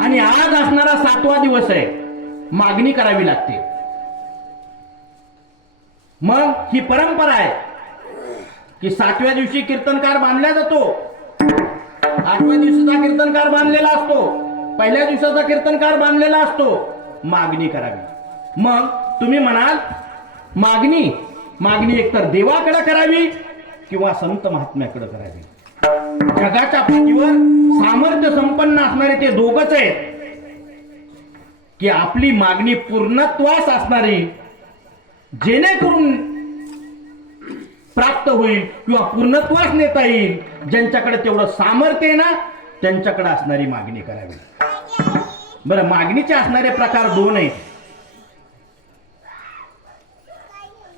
आणि आज असणारा सातवा दिवस आहे. मागणी करावी लागते. मग ही परंपरा आहे की सातव्या दिवशी कीर्तनकार बांधला जातो. आठव्या दिवसाचा कीर्तनकार बांधलेला असतो. पहिल्या दिवसाचा कीर्तनकार बांधलेला असतो. मागणी करावी. मग तुम्ही म्हणाल मागणी मागणी एकतर देवाकडे करावी किंवा संत महात्म्याकडे करावी? जगाच्या पाठीवर सामर्थ्य संपन्न असणारे ते दोघच आहेत. की आपली मागणी पूर्णत्वास असणारी जेणेकरून प्राप्त होईल किंवा पूर्णत्वास नेता येईल ज्यांच्याकडे तेवढं सामर्थ्य आहे ना त्यांच्याकडे असणारी मागणी करावी. बरं मागणीचे असणारे प्रकार दोन आहेत.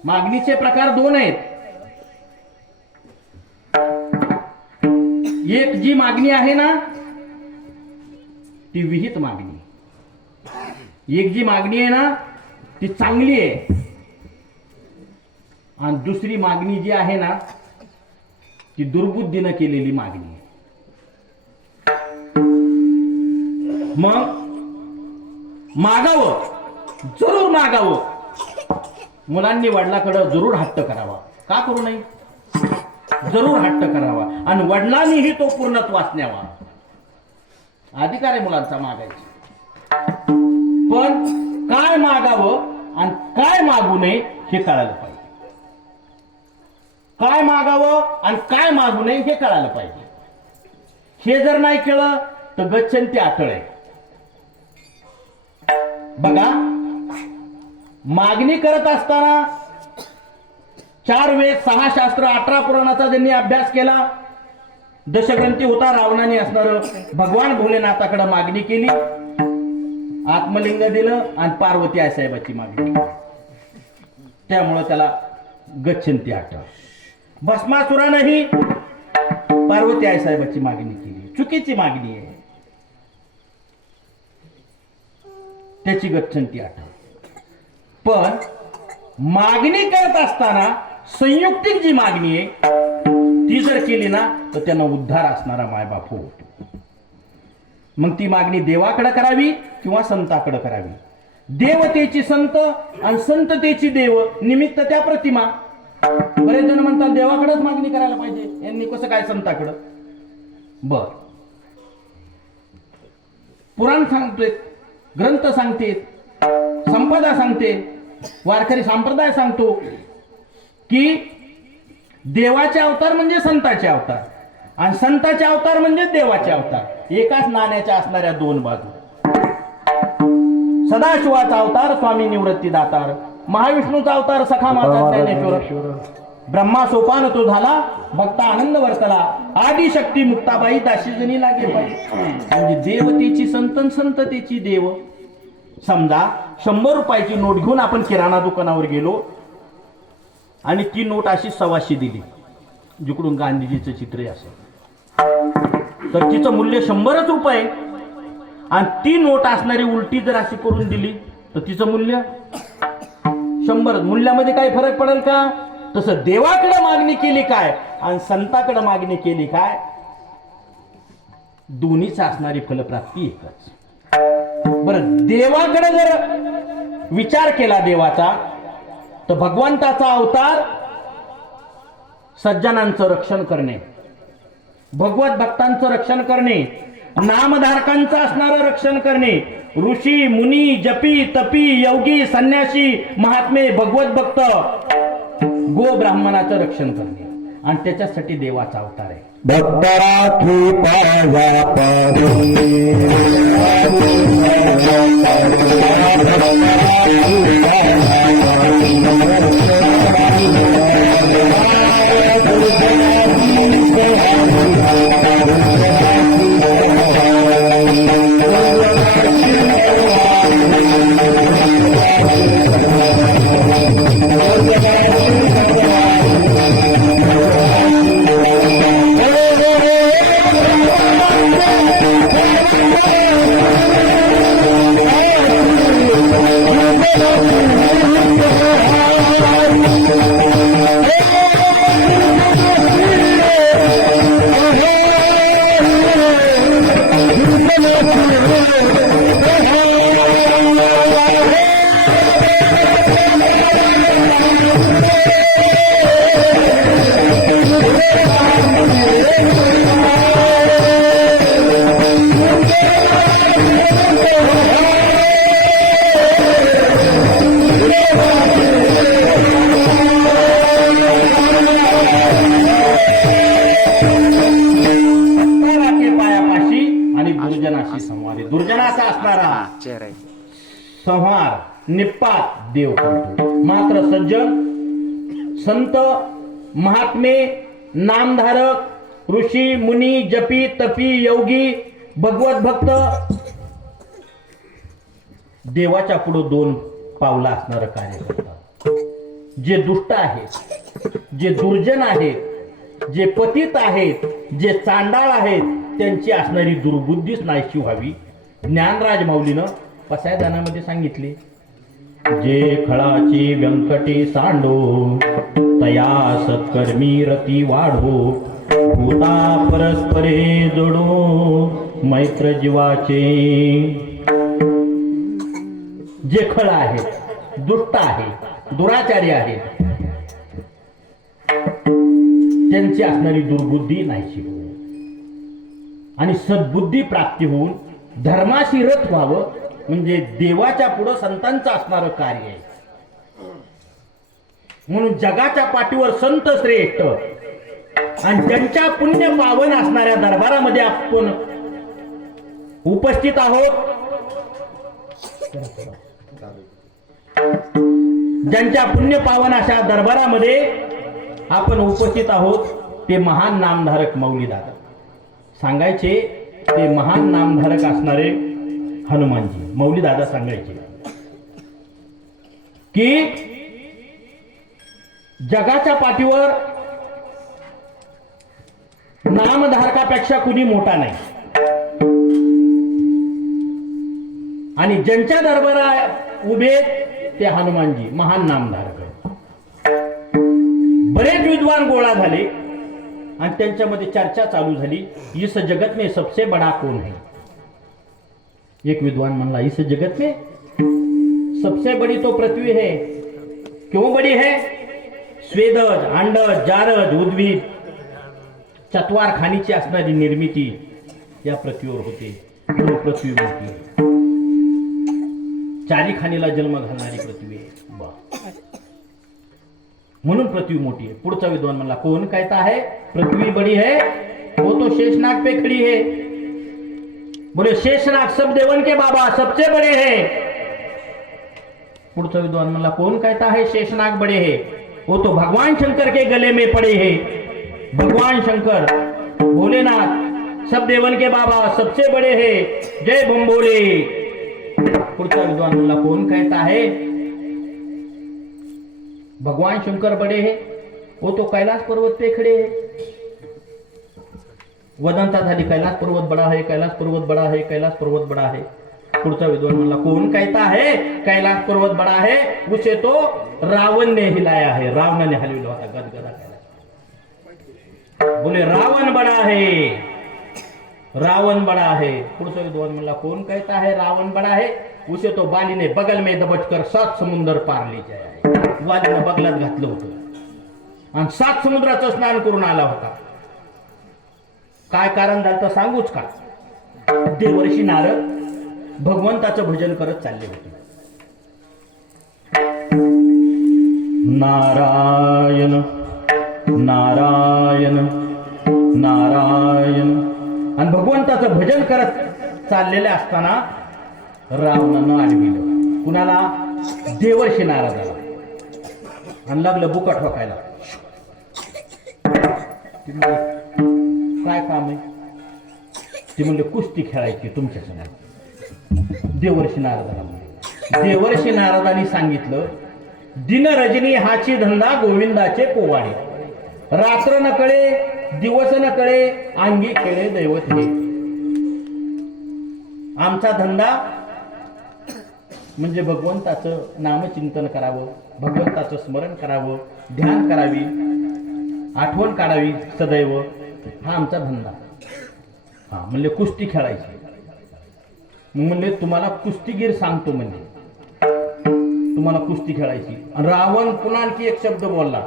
मागणीचे प्रकार दोन आहेत. एक जी मागणी आहे ना ती विहित मागणी. एक जी मागणी आहे ना ती चांगली आहे. आणि दुसरी मागणी जी आहे ना ती दुर्बुद्धीनं केलेली मागणी आहे. मग मागावं जरूर मागावं. मुलांनी वडिलाकडं जरूर हट्ट करावा. का करू नये? जरूर हट्ट करावा. आणि वडिलांनीही तो पूर्णत्वास न्यावा. अधिकार आहे मुलांचा मागायचा. पण काय मागावं आणि काय मागू नये हे कळालं पाहिजे. काय मागावं आणि काय मागू नये हे कळालं पाहिजे. हे जर नाही केलं तर गच्छंती आतळ आहे. बघा मागणी करत असताना चार वेद सहा शास्त्र अठरा पुराणाचा ज्यांनी अभ्यास केला दशग्रंथी होता रावणाने असणार भगवान भोलेनाथाकडे मागणी केली आत्मलिंग दिलं आणि पार्वती आईसाहेबाची मागणी त्यामुळं त्याला गच्छंती आठ भस्मासुरानंही पार्वती आईसाहेबाची मागणी केली. चुकीची मागणी आहे. त्याची गच्छंती आठ पण मागणी करत असताना संयुक्तिक जी मागणी आहे ती जर केली ना तर त्यांना उद्धार असणारा मायबाप होतो. मग ती मागणी देवाकडे करावी किंवा संताकडे करावी? देवतेची संत आणि संततेची देव निमित्त त्या प्रतिमा. बरेच जण म्हणतात देवाकडेच मागणी करायला पाहिजे. यांनी कसं काय संताकडं? बर. पुराण सांगतोय ग्रंथ सांगते संपदा सांगते वारकरी संप्रदाय सांगतो की देवाचे अवतार म्हणजे संताचे अवतार. आणि संताचे अवतार म्हणजे देवाचे अवतार. एकाच नाण्याच्या असणाऱ्या दोन बाजू. सदाशिवाचा अवतार स्वामी निवृत्ती दातार महाविष्णूचा अवतार सखा माता ज्ञानेश्वर. ब्रह्मा सोपान तो झाला भक्ता आनंद वर्तला. आदिशक्ती मुक्ताबाई दाशीजनी लागे म्हणजे देवतेची संतन संततेची देव. समजा शंभर रुपयाची नोट घेऊन आपण किराणा दुकानावर गेलो आणि ती नोट अशी सव्वाशे दिली जिकडून गांधीजीचं चित्र असं. तर तिचं मूल्य शंभरच रुपये आणि ती नोट असणारी उलटी जर अशी करून दिली तर तिचं मूल्य शंभर मूल्यामध्ये काही फरक पडेल का? तसं देवाकडे मागणी केली काय आणि संताकडे मागणी केली काय? दोन्हीच असणारी फलप्राप्ती एकच. बरं देवाकडे जर विचार केला देवाचा तर भगवंताचा अवतार सज्जनांचं रक्षण करणे भगवत भक्तांचं रक्षण करणे नामधारकांचं असणारं रक्षण करणे ऋषी मुनी जपी तपी योगी संन्यासी महात्मे भगवत भक्त गो ब्राह्मणाचं रक्षण करणे. आणि त्याच्यासाठी देवाचा अवतार आहे. भक्तरा असणारा चेहरा संहार निपात देव करतो. मात्र सज्जन संत महात्मे नामधारक ऋषी मुनी जपी तपी योगी भगवत भक्त देवाच्या पुढे दोन पावलं असणारं कार्य करतात. जे दुष्ट आहेत जे दुर्जन आहेत जे पतित आहेत जे चांडाळ आहेत त्यांची असणारी दुर्बुद्धीच नाहीशी व्हावी. ज्ञानराज माऊलीनं पसायदानामध्ये सांगितले जे खळाची व्यंकटी सांडो तया सत्कर्मी रती वाढो भूता परस्परे जोडो मैत्र जीवाचे. जे खळ आहेत दुष्ट आहे दुराचारी आहेत त्यांची असणारी दुर्बुद्धी नाहीशी आणि सद्बुद्धी प्राप्ती होऊन धर्माशी रथ व्हावं म्हणजे देवाच्या पुढं संतांचं असणारं कार्य आहे. म्हणून जगाच्या पाठीवर संत श्रेष्ठ आणि त्यांच्या पुण्य पावन असणाऱ्या दरबारामध्ये आपण उपस्थित आहोत. ज्यांच्या पुण्य पावन अशा दरबारामध्ये आपण उपस्थित आहोत ते महान नामधारक मौली दादा सांगायचे ते महान नामधारक असणारे हनुमानजी मौली दादा सांगायचे. की जगाच्या पाठीवर नामधारकापेक्षा कुणी मोठा नाही. आणि ज्यांच्या दरबारा उभे ते हनुमानजी महान नामधारक. बरेच विद्वान गोळा झाले. आणि त्यांच्यामध्ये चर्चा चालू झाली इस जगत में सबसे बड़ा कोण है? एक विद्वान म्हणला इस जगत में सबसे बड़ी तो पृथ्वी है। क्यों बड़ी है? स्वेदज अंडज जारज उद्भिद चतवार खानीची असणारी निर्मिती या पृथ्वीवर होते. पृथ्वी होती चारी खाणीला जन्म घालणारी पृथ्वी. म्हणून पृथ्वी मोठी आहे. पुढचा विद्वान म्हणला कोण कहता है पृथ्वी बड़ी है वो हो तो शेषनाग पे खड़ी है बोले शेषनाग सब देवन के बाबा सबसे बड़े हैं. पुढचा विद्वान म्हणला कोण कहता है शेषनाग बड़े हैं. वो तो भगवान शंकर के गले में पड़े हैं. भगवान शंकर भोलेनाथ सब देवन के बाबा सबसे बड़े है. जय बम पुढचा विद्वान म्हणला कोण कहता है भगवान शंकर बड़े है वो तो कैलाश पर्वत पे खड़े है। वदंता झाली कैलाश पर्वत बड़ा है कैलाश पर्वत बड़ा है कैलाश पर्वत बड़ा है। पुढचा विद्वान म्हणला कोण कहता है कैलाश पर्वत बड़ा है? उसे तो रावण ने हिलाया है रावणाने हलविला होता गदगदा कैलाश बोले रावण बड़ा है रावण बड़ा है। पुढचा विद्वान म्हणला कौन कहता है रावण बड़ा है? उसे तो बाली ने बगल में दबचकर सात समुंदर पार ले जाया है। वालीनं बगलात घातलं होतं. आणि सात समुद्राचं स्नान करून आला होता. काय कारण झालं तर सांगूच का? देवर्षी नारद भगवंताचं भजन करत चालले होते. नारायण नारायण नारायण. आणि भगवंताचं भजन करत चाललेले असताना रावणानं आडविलं. कुणाला? देवर्षी नारदाला. आणि लागलं बुकट ठोकायला. काय काम आहे? ते म्हणले कुस्ती खेळायची तुमच्यासमोर देवर्षी नारदाला म्हणले. देवर्षी नारदांनी सांगितलं दिन रजनी हाची धंदा गोविंदाचे पोवाडे. रात्र न कळे दिवस न कळे अंगी खेळे दैवत हे. आमचा धंदा म्हणजे भगवंताचं नामचिंतन करावं भगवंताचं स्मरण करावं ध्यान करावी आठवण काढावी सदैव हा आमचा धंदा. हा म्हणले कुस्ती खेळायची. मग तुम्हाला कुस्तीगीर सांगतो म्हणजे. तुम्हाला कुस्ती खेळायची. आणि रावण पुन्हा आणखी एक शब्द बोलला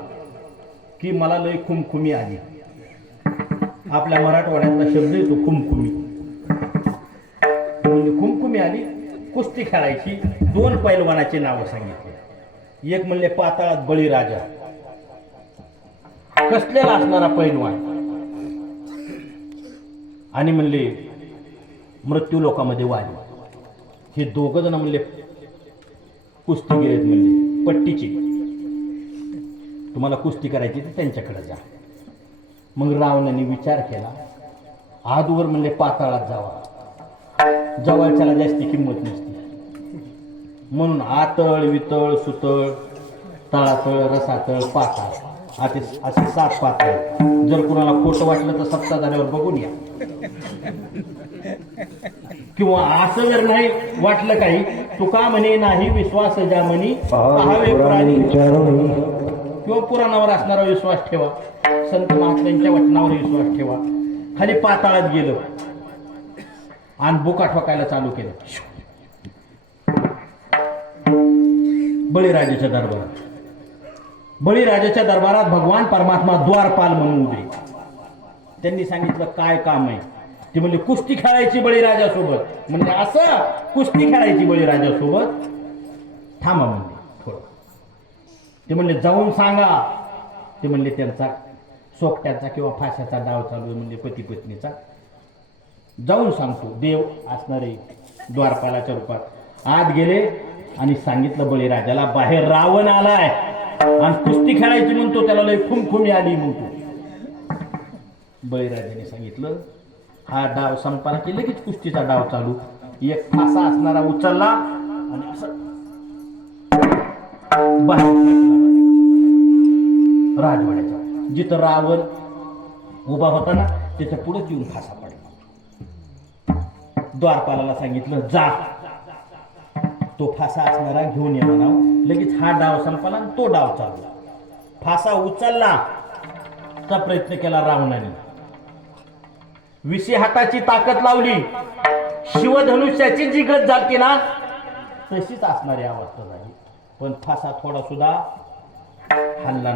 की मला लय खुमखुमी आली. आपल्या मराठवाड्यातला शब्द येतो खुमखुमी. म्हणजे खुमखुमी आली कुस्ती खेळायची दोन पैलवानाची नावं सांगितली. एक म्हणले पाताळात बळीराजा. कसलेला असणारा पैलवान? आणि म्हणले मृत्यू लोकांमध्ये वाली. हे दोघं जण म्हणले कुस्ती गेलेत म्हणले पट्टीची. तुम्हाला कुस्ती करायची तर त्यांच्याकडे जा. मग रावणाने विचार केला आजवर म्हणले पाताळात जावा. जवळच्याला जास्ती किंमत नसते. म्हणून आतळ वितळ सुतळ तळातळ रसातळ पाताळ असे असे सात पातळ. जर कुणाला खोटं वाटलं तर सप्ताह झाल्यावर बघून या. किंवा असं जर नाही वाटलं काही तुका म्हणे नाही विश्वास ज्या म्हणी पहावे पुराणी किंवा पुराणावर असणारा विश्वास ठेवा. संत महात्म्यांच्या वचनावर विश्वास ठेवा. खाली पाताळात गेलं. आणि बुका ठोकायला चालू केलं. बळीराजाच्या दरबारात. बळीराजाच्या दरबारात भगवान परमात्मा द्वारपाल म्हणून उभे. त्यांनी सांगितलं काय काम आहे? ते म्हणले कुस्ती खेळायची बळीराजासोबत. म्हणजे असं? कुस्ती खेळायची बळीराजासोबत? थांबा म्हणले थोडं. ते म्हणले जाऊन सांगा. ते म्हणले त्यांचा सोकट्याचा किंवा फाशाचा डाव चालू आहे म्हणजे पती पत्नीचा जाऊन सांगतो. देव असणारे द्वारपालाच्या रूपात. आत गेले आणि सांगितलं बळीराजाला बाहेर रावण आलाय. आणि कुस्ती खेळायची म्हणतो त्याला लय खुमखुमी आली म्हणतो. बळीराजाने सांगितलं हा डाव संपाला की लगेच कुस्तीचा डाव चालू. एक फासा असणारा उचलला आणि असं बाहेर जिथं रावण उभा होता ना तिथं पुढेच येऊन फासा द्वारपालाला सांगितलं जा. तो फासा असणारा घेऊन ये म्हणाव लगेच हा डाव संपला तो डाव चालला. फासा उचलला. चा प्रयत्न केला रावणाने. विशी हाताची ताकद लावली. शिवधनुष्याची जी गत झाली ना. तशीच असणारी अवस्था झाली. पण फासा थोडा सुद्धा हल्ला